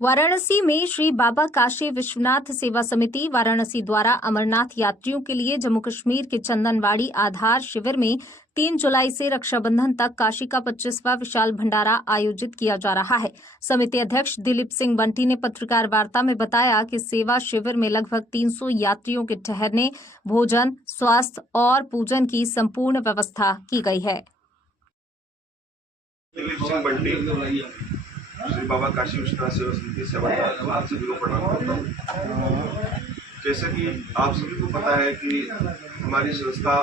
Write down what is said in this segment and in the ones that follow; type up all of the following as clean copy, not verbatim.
वाराणसी में श्री बाबा काशी विश्वनाथ सेवा समिति वाराणसी द्वारा अमरनाथ यात्रियों के लिए जम्मू कश्मीर के चंदनवाड़ी आधार शिविर में 3 जुलाई से रक्षाबंधन तक काशी का 25वां विशाल भंडारा आयोजित किया जा रहा है। समिति अध्यक्ष दिलीप सिंह बंटी ने पत्रकार वार्ता में बताया कि सेवा शिविर में लगभग 300 यात्रियों के ठहरने, भोजन, स्वास्थ्य और पूजन की संपूर्ण व्यवस्था की गई है। दिलीप सिंह बंटी, श्री बाबा काशी विश्वनाथ सेवा समिति सेवादार, आप सभी को प्रणाम करता हूँ। जैसा कि आप सभी को पता है कि हमारी संस्था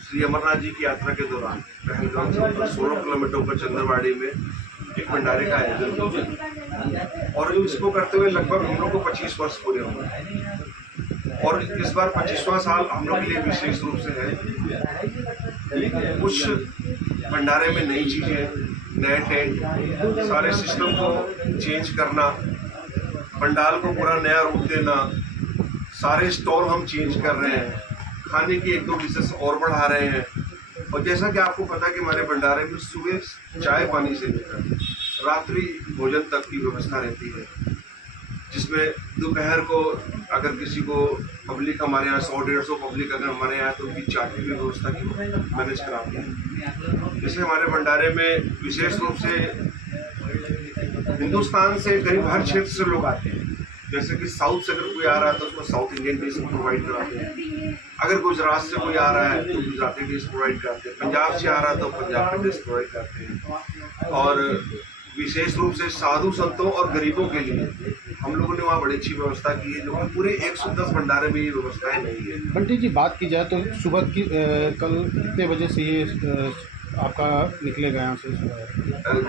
श्री अमरनाथ जी की यात्रा के दौरान पहलगाम से 16 किलोमीटर ऊपर चंदनवाड़ी में एक भंडारे का आयोजन किया और इसको करते हुए लगभग हम लोग को 25 वर्ष पूरे हो गए और इस बार 25वां साल हम लोग के लिए विशेष रूप से है। कुछ भंडारे में नई चीजें, नए टेंट, सारे सिस्टम को चेंज करना, पंडाल को पूरा नया रूप देना, सारे स्टॉल हम चेंज कर रहे हैं, खाने की 1-2 डिशेस और बढ़ा रहे हैं। और जैसा कि आपको पता है कि हमारे भंडारे में सुबह चाय पानी से लेकर रात्रि भोजन तक की व्यवस्था रहती है, जिसमें दोपहर को अगर किसी को पब्लिक हमारे यहाँ 100-150 पब्लिक अगर हमारे यहाँ तो उनकी चाय की व्यवस्था की मैनेज कराते हैं। जैसे हमारे भंडारे में विशेष रूप से हिंदुस्तान से करीब हर क्षेत्र से लोग आते हैं। जैसे कि साउथ से अगर कोई आ रहा है तो उसको साउथ इंडियन डिश प्रोवाइड कराते हैं, अगर गुजरात से कोई आ रहा है तो गुजराती डिश प्रोवाइड कराते हैं, पंजाब से आ रहा है तो पंजाब की डिश प्रोवाइड करते हैं। और विशेष रूप से साधु संतों और गरीबों के लिए हम लोगों ने वहाँ बड़ी अच्छी व्यवस्था की है, जो कि पूरे 110 भंडारे में ये व्यवस्थाएं नहीं है। बंटी जी, बात की जाए तो सुबह की कल कितने बजे से ये आपका निकलेगा यहाँ से?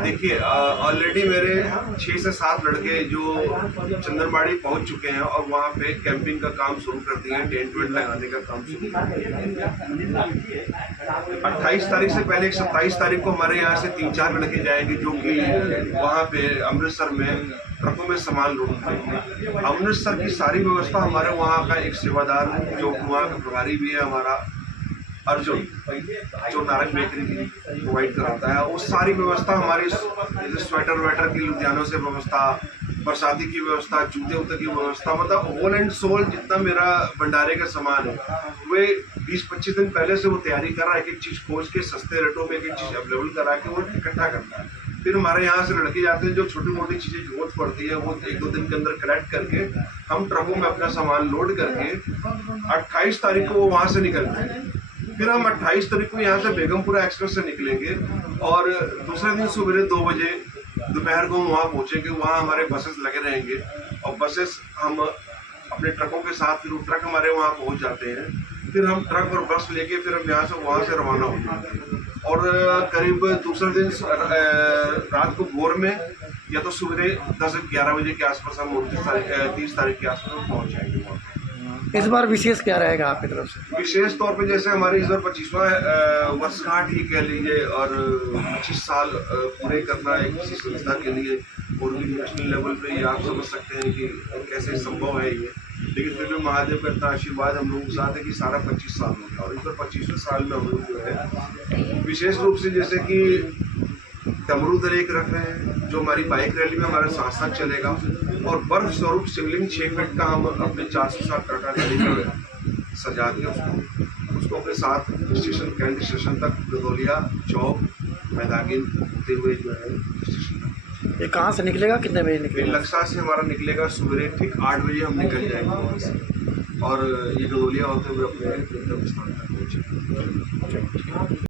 देखिए, ऑलरेडी मेरे 6 से 7 लड़के जो चंदनवाड़ी पहुँच चुके हैं और वहाँ पे कैंपिंग का काम शुरू कर दिए हैं, टेंट वेंट लगाने का काम शुरू कर दिया है। 28 तारीख से पहले 27 तारीख को हमारे यहाँ से 3-4 लड़के जाएंगे, जो कि वहाँ पे अमृतसर में ट्रकों में सामान लोड करेंगे। अमृतसर की सारी व्यवस्था हमारे वहाँ का एक सेवादार जो वहाँ का प्रभारी भी है, हमारा अर्जुन, जो नारायण बेकरी की प्रोवाइड कराता है। वो सारी व्यवस्था हमारी, जैसे स्वेटर वेटर की लुधियानों से व्यवस्था, बरसाती की व्यवस्था, जूते उते की व्यवस्था, मतलब होल एंड सोल जितना मेरा भंडारे का सामान है, वे 20-25 दिन पहले से वो तैयारी कर रहा है। एक चीज़ खोज के सस्ते रेटों में एक चीज़ अवेलेबल करा के वो इकट्ठा करता है। फिर हमारे यहाँ से लड़के जाते हैं, जो छोटी मोटी चीज़ें जरूरत पड़ती है वो 1-2 दिन के अंदर कलेक्ट करके हम ट्रकों में अपना सामान लोड करके 28 तारीख को वो वहाँ से निकलते हैं। फिर हम 28 तारीख को यहाँ से बेगमपुरा एक्सप्रेस से निकलेंगे और दूसरे दिन सवेरे 2 बजे दोपहर को हम वहाँ पहुँचेंगे। वहाँ हमारे बसेस लगे रहेंगे और बसेस हम अपने ट्रकों के साथ, फिर ट्रक हमारे वहाँ पहुँच जाते हैं। फिर हम ट्रक और बस लेके फिर हम यहाँ से वहाँ से रवाना हो जाते हैं और करीब दूसरे दिन रात को भोर में या तो सवेरे 10-11 बजे के आसपास हम 30 तारीख के आसपास पहुँच जाएंगे वहाँ। इस बार विशेष क्या रहेगा आपकी तरफ से? विशेष तौर पे जैसे हमारी इस बार 25वां वर्षगांठ ही कह लीजिए और 25 साल पूरे करना है किसी संस्था के लिए, और भी नेशनल लेवल पे ये आप समझ सकते हैं कि कैसे संभव है ये। लेकिन फिर भी महादेव का इतना आशीर्वाद हम लोगों के साथ है कि सारा 25 साल हो गया और इस बार 25वें साल में हम लोग जो है विशेष रूप से जैसे कि डमरू दल एक रख रहे हैं, जो हमारी बाइक रैली में हमारे साथ साथ चलेगा, और बर्फ स्वरूप शिवलिंग 6 फीट का हम अपने 407 टाटा गाड़ी में सजा के उसको अपने साथ स्टेशन, कैंट स्टेशन तक, गदौलिया चौक, मैदागिन होते हुए जो है स्टेशन तक। ये कहाँ से निकलेगा, कितने बजे निकलेगा? लक्सा से हमारा निकलेगा सवेरे ठीक 8 बजे हम निकल जाएंगे वहाँ से और ये गदौलिया होते हुए अपने गंतव्य स्थान तक पहुँचेंगे।